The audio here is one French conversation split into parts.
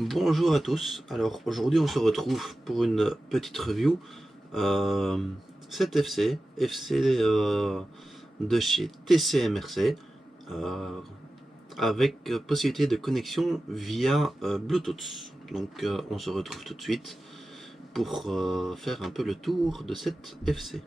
Bonjour à tous, alors aujourd'hui on se retrouve pour une petite review. Cet FC de chez TCMRC, avec possibilité de connexion via Bluetooth. Donc on se retrouve tout de suite pour faire un peu le tour de cette FC.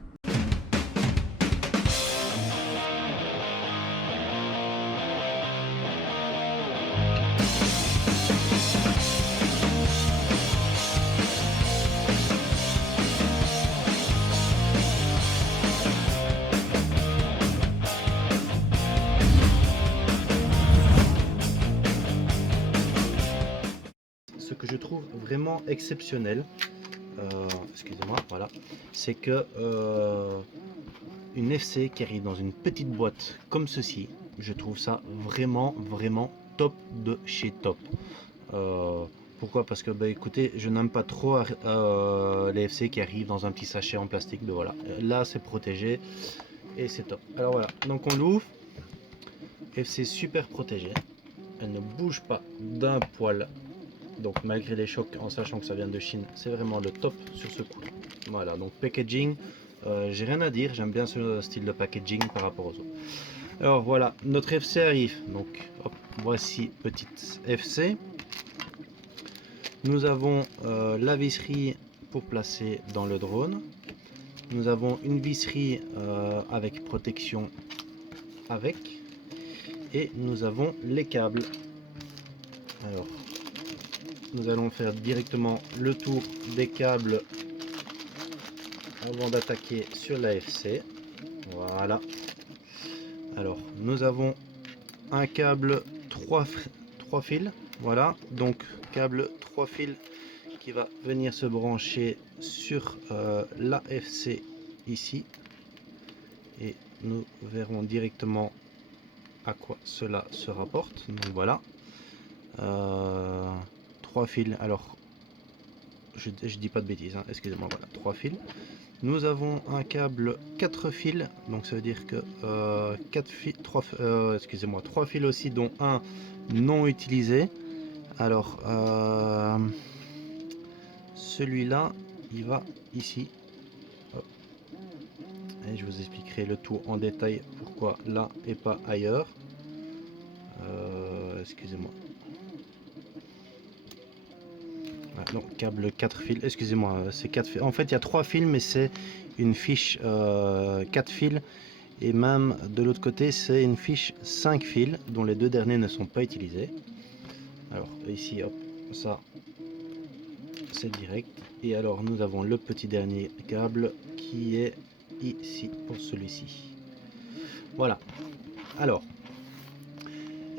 Ce que je trouve vraiment exceptionnel, excusez-moi, voilà, c'est que une FC qui arrive dans une petite boîte comme ceci, je trouve ça vraiment top de chez top. Pourquoi? Parce que bah écoutez, je n'aime pas trop les FC qui arrivent dans un petit sachet en plastique. Mais voilà, là c'est protégé et c'est top. Alors voilà, donc on l'ouvre. FC super protégée, elle ne bouge pas d'un poil. Donc malgré les chocs, en sachant que ça vient de Chine, c'est vraiment le top sur ce coup. Voilà, donc packaging, j'ai rien à dire, j'aime bien ce style de packaging par rapport aux autres. Alors voilà, notre FC arrive. Donc hop, voici petite FC. Nous avons la visserie pour placer dans le drone. Nous avons une visserie avec protection avec. Et nous avons les câbles. Alors, nous allons faire directement le tour des câbles avant d'attaquer sur la FC. Voilà. Alors, nous avons un câble 3 fils. Voilà, donc câble 3 fils qui va venir se brancher sur l'AFC ici, et nous verrons directement à quoi cela se rapporte. Donc voilà, 3 fils, alors je dis pas de bêtises, hein, excusez-moi, voilà, 3 fils. Nous avons un câble 4 fils, donc ça veut dire que 4 fils, 3, excusez-moi, 3 fils aussi, dont un non utilisé. Alors celui-là il va ici. Hop. Et je vous expliquerai le tout en détail pourquoi là et pas ailleurs. Excusez-moi. Ah, non, câble 4 fils, excusez-moi, c'est 4 fils. En fait, il y a 3 fils, mais c'est une fiche 4 fils. Et même de l'autre côté, c'est une fiche 5 fils, dont les deux derniers ne sont pas utilisés. Alors, ici, hop, ça, c'est direct. Et alors, nous avons le petit dernier câble qui est ici pour celui-ci. Voilà. Alors,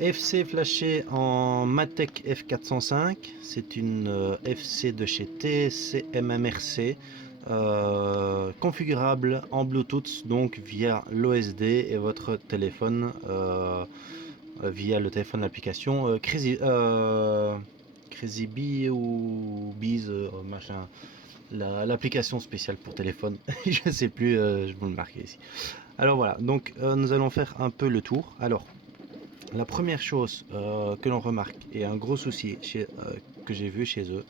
FC flashé en Matek F405, c'est une FC de chez TCMMRC, configurable en Bluetooth, donc via l'OSD et votre téléphone, via le téléphone d'application Crazy Bee ou Bees, machin, l'application spéciale pour téléphone, je ne sais plus, je vous le marquer ici. Alors voilà, donc nous allons faire un peu le tour. Alors, la première chose que l'on remarque, et un gros souci que j'ai vu chez eux,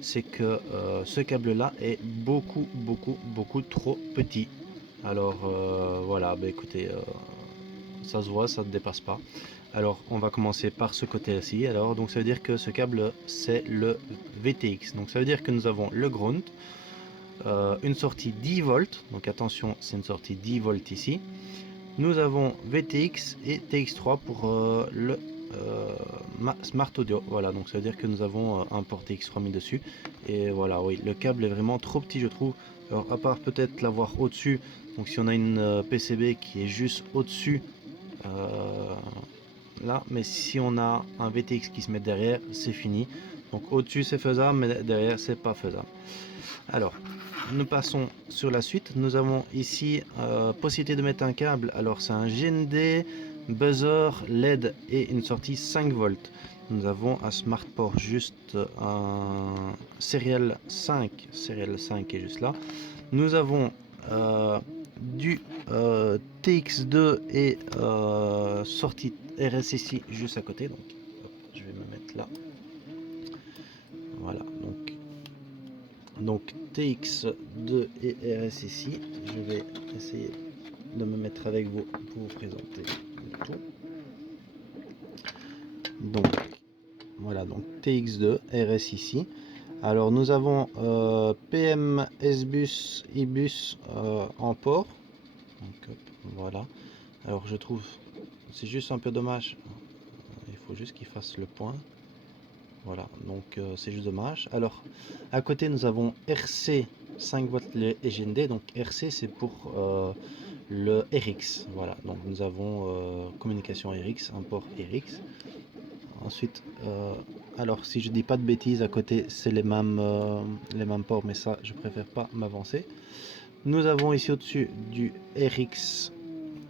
c'est que ce câble là est beaucoup trop petit. Alors voilà, bah écoutez, ça se voit, ça ne dépasse pas. Alors on va commencer par ce côté-ci. Alors donc ça veut dire que ce câble c'est le VTX. Donc ça veut dire que nous avons le ground, une sortie 10 volts. Donc attention, c'est une sortie 10 volts ici. Nous avons VTX et TX3 pour le Smart Audio. Voilà, donc ça veut dire que nous avons un port TX3 mis dessus. Et voilà, oui, le câble est vraiment trop petit, je trouve. Alors, à part peut-être l'avoir au-dessus, donc si on a une PCB qui est juste au-dessus, là, mais si on a un VTX qui se met derrière, c'est fini. Donc au-dessus c'est faisable, mais derrière c'est pas faisable. Alors, nous passons sur la suite. Nous avons ici possibilité de mettre un câble. Alors c'est un GND, buzzer, LED et une sortie 5 volts. Nous avons un smart port, juste un Serial 5 qui est juste là. Nous avons du TX2 et sortie RSSI juste à côté. Donc hop, je vais me mettre là. donc TX2 et RSSI. Je vais essayer de me mettre avec vous pour vous présenter le tout. Donc voilà, donc TX2 RSSI. Alors nous avons PM, SBus, IBus en port. Donc, voilà. Alors je trouve c'est juste un peu dommage. Il faut juste qu'il fasse le point. Voilà, donc c'est juste dommage. Alors à côté nous avons RC 5 volts et GND. Donc RC c'est pour le RX. Voilà, donc nous avons communication RX, un port RX. Ensuite, alors si je dis pas de bêtises, à côté c'est les mêmes ports, mais ça je préfère pas m'avancer. Nous avons ici au-dessus du RX,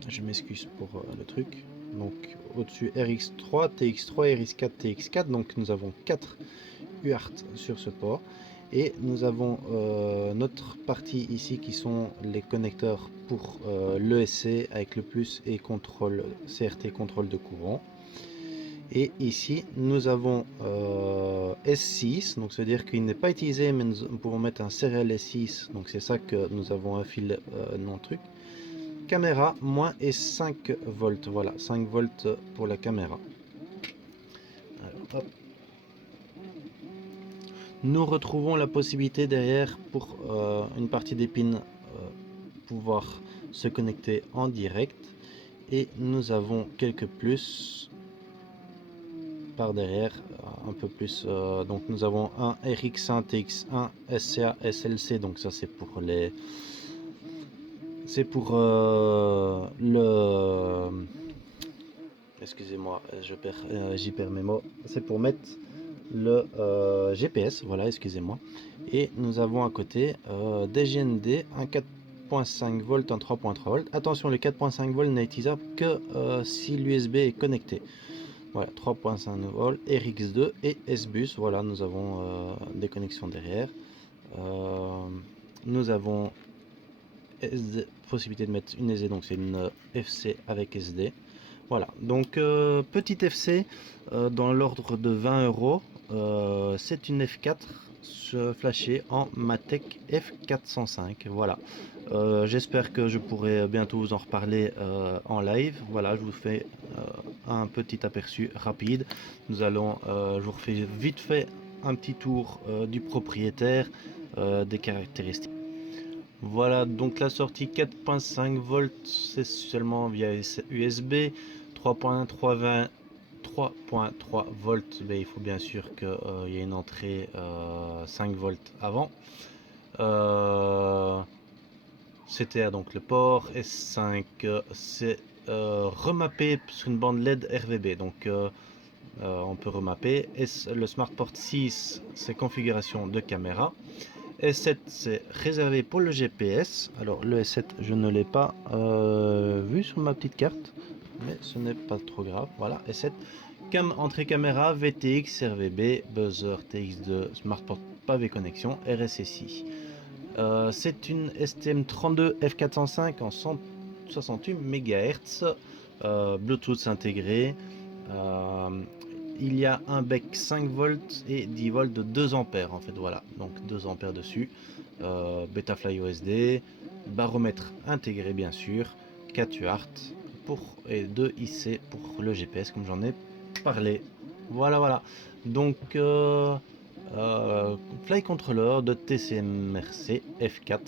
je m'excuse pour le truc, donc au-dessus RX3, TX3, RX4, TX4, donc nous avons 4 UART sur ce port. Et nous avons notre partie ici qui sont les connecteurs pour l'ESC avec le plus et contrôle CRT, contrôle de courant. Et ici nous avons S6, donc ça veut dire qu'il n'est pas utilisé, mais nous pouvons mettre un serial S6, donc c'est ça que nous avons un fil non truc. Caméra moins et 5 volts, voilà, 5 volts pour la caméra. Alors, hop. Nous retrouvons la possibilité derrière pour une partie des pins pouvoir se connecter en direct, et nous avons quelques plus par derrière, un peu plus, donc nous avons un RX1, TX1, SCA, SLC, donc ça c'est pour les le excusez-moi, j'y perds mes mots, c'est pour mettre le GPS, voilà, excusez-moi. Et nous avons à côté des GND, un 4.5 volts, un 3.3 volts. Attention, le 4.5 volts n'est utilisable que si l'USB est connecté. Voilà, 3.5 volts, RX2 et SBus. Voilà, nous avons des connexions derrière. Nous avons possibilité de mettre une SD, donc c'est une FC avec SD. Voilà, donc petite FC dans l'ordre de 20 €. C'est une F4 flashée en Matek F405. Voilà, j'espère que je pourrai bientôt vous en reparler en live. Voilà, je vous fais un petit aperçu rapide. Je vous refais vite fait un petit tour du propriétaire, des caractéristiques. Voilà, donc la sortie 4.5 volts, c'est seulement via USB. 3.3 volts, mais il faut bien sûr qu'il y ait une entrée 5 volts avant. CTA, donc le port S5, c'est remappé sur une bande LED RVB, donc on peut remapper. Le SmartPort 6, c'est configuration de caméra. S7, c'est réservé pour le GPS. Alors le S7, je ne l'ai pas vu sur ma petite carte, mais ce n'est pas trop grave. Voilà, S7. Cam entrée caméra, VTX, RVB, buzzer, TX2, SmartPort pavé connexion, RSSI. C'est une STM32 F405 en 168 MHz, Bluetooth intégré. Il y a un bec 5 volts et 10 volts de 2 ampères en fait, voilà, donc 2 ampères dessus. Betafly OSD, baromètre intégré bien sûr, 4 UART et 2 IC pour le GPS comme j'en ai parlé. Voilà, donc Fly Controller de TCMRC F4.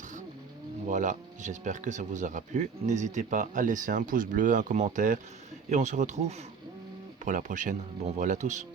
Voilà, j'espère que ça vous aura plu. N'hésitez pas à laisser un pouce bleu, un commentaire, et on se retrouve pour la prochaine. Bon voilà à tous.